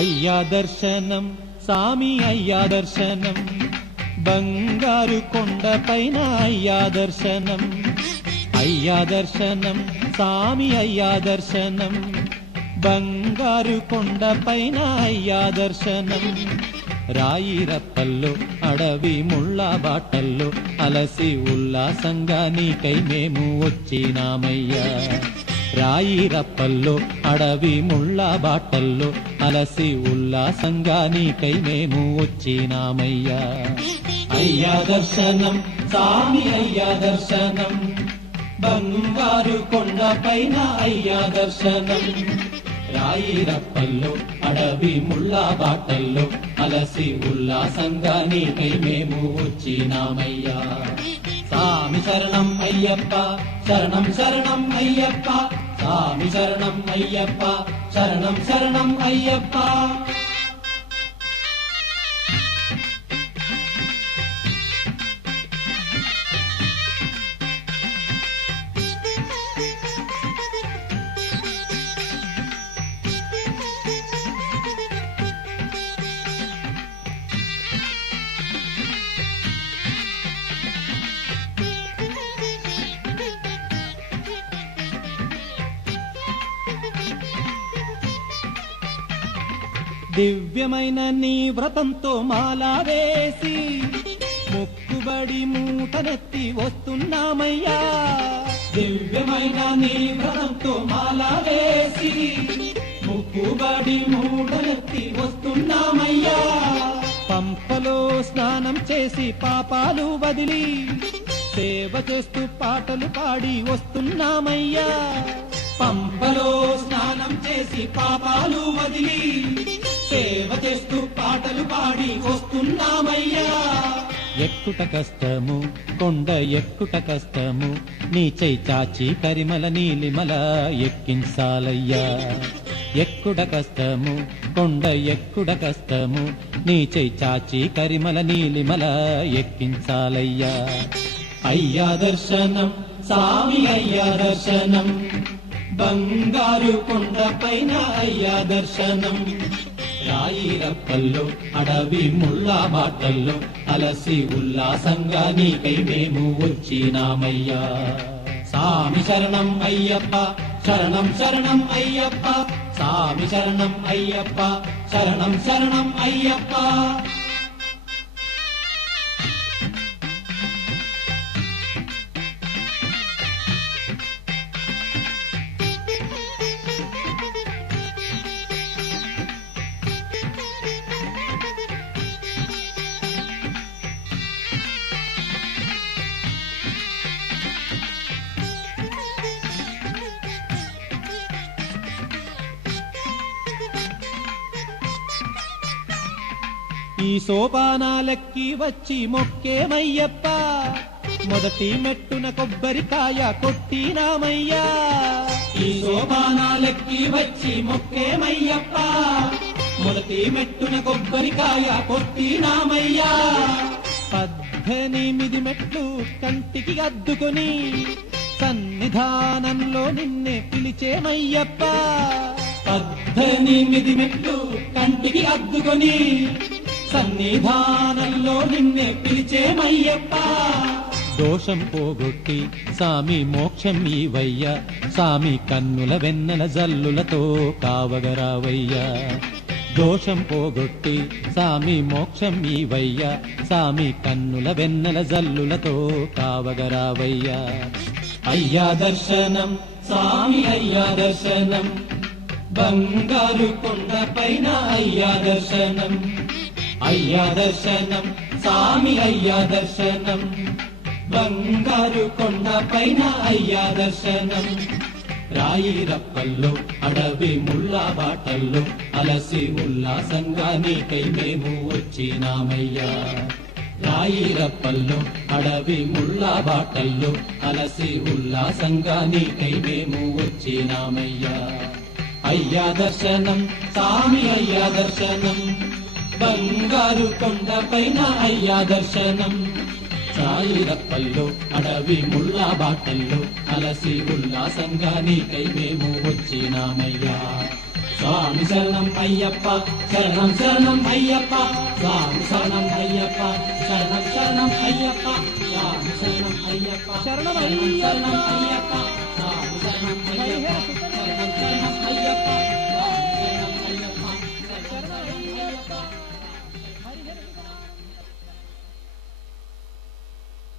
అయ్యా దర్శనం సామి అయ్యా దర్శనం బంగారు కొండపైన అయ్యా దర్శనం అయ్యా దర్శనం సామి అయ్యా దర్శనం బంగారు కొండపైన అయ్యా దర్శనం రాయిరప్పల్లో అడవి ముళ్ళ బాటల్లో అలసి ఉల్లాసంగా నీకై మేము వచ్చినామయ్యా రాయిరప్పల్లో అడవి ముళ్ళ బాటల్లో అలసి ఉల్లాసంగా నీకై మేము వచ్చినామయ్యా అయ్యా దర్శనం సామి అయ్యా దర్శనం బంగారు కొండపైన అయ్యా దర్శనం రాయిరప్పల్లో అడవి ముళ్ళ బాటల్లో అలసి ఉల్లాసంగా నీకై మేము వచ్చినామయ్యా సామి శరణం అయ్యప్ప శరణం శరణం అయ్యప్ప సామి శరణం అయ్యప్ప శరణం శరణం అయ్యప్ప దివ్యమైన నీ వ్రతంతో మాలా వేసి మొక్కుబడి మూటనెత్తి వస్తున్నామయ్యా దివ్యమైన నీ వ్రతంతో మాలా వేసి మొక్కుబడి మూటనెత్తి వస్తున్నామయ్యా పంపలో స్నానం చేసి పాపాలు వదిలి సేవ చేస్తూ పాటలు పాడి వస్తున్నామయ్యా పంపలో స్నానం చేసి పాపాలు వదిలి సేవ చేస్తూ పాటలు పాడి వస్తున్నామయ్యా ఎక్కుట కష్టము కొండ ఎక్కుట కష్టము నీ చై చాచి కరిమల నీలిమల ఎక్కించాలయ్యా ఎక్కుట కష్టము కొండ ఎక్కుట కష్టము నీ చై చాచి కరిమల నీలిమల ఎక్కించాలయ్యా అయ్యా దర్శనం సామి అయ్యా దర్శనం బంగారు కొండపైన అయ్యా దర్శనం రాయిరప్పల్లో అడవి ముళ్ళ బాటల్లో అలసి ఉల్లాసంగా నీకై మేము వచ్చినామయ్యా సామి శరణం అయ్యప్ప శరణం శరణం అయ్యప్ప సామి శరణం అయ్యప్ప శరణం శరణం అయ్యప్ప ఈ సోపానాలెక్కి వచ్చి మొక్కేమయ్యప్ప మొదటి మెట్టున కొబ్బరికాయ కొట్టినామయ్యా ఈ సోపానాలెక్కి వచ్చి మొక్కేమయ్యప్ప మొదటి మెట్టున కొబ్బరికాయ కొట్టినామయ్యా 18 మెట్లు కంటికి అద్దుకొని సన్నిధానంలో నిన్నే పిలిచేమయ్యప్ప 18 మెట్లు కంటికి అద్దుకొని సన్నిధానంలో నిన్నే పిలిచేమయ్యప్ప దోషం పోగొట్టి సామి మోక్షం ఈవయ్యా సామి కన్నుల వెన్నెల జల్లులతో కావగరావయ్యా దోషం పోగొట్టి సామి మోక్షం ఈవయ్యా సామి కన్నుల వెన్నెల జల్లులతో కావగరావయ్యా అయ్యా దర్శనం సామి అయ్యా దర్శనం బంగారు కొండపైన అయ్యా దర్శనం అయ్యా దర్శనం సామి అయ్యా దర్శనం బంగారు కొండపైన అయ్యా దర్శనం రాయిరప్పల్లో అడవి ముళ్ళ బాటల్లో అలసి ఉల్లాసంగా నీకై మేము వచ్చినామయ్యా రాయిరప్పల్లో అడవి ముళ్ళ బాటల్లో అలసి ఉల్లాసంగా నీకై మేము వచ్చినామయ్యా అయ్యా దర్శనం సామి అయ్యా దర్శనం బంగారు కొండపైన అయ్యా దర్శనం రాయిరప్పల్లో అడవి ముళ్ళ బాటల్లో అలసి ఉల్లాసంగా నీకై మేము వచ్చినామయ్యా స్వామి శరణం అయ్యప్ప శరణం శరణం అయ్యప్ప స్వామి శరణం అయ్యప్ప శరణం శరణం అయ్యప్ప స్వామి శరణం అయ్యప్ప శరణం శరణం అయ్యప్ప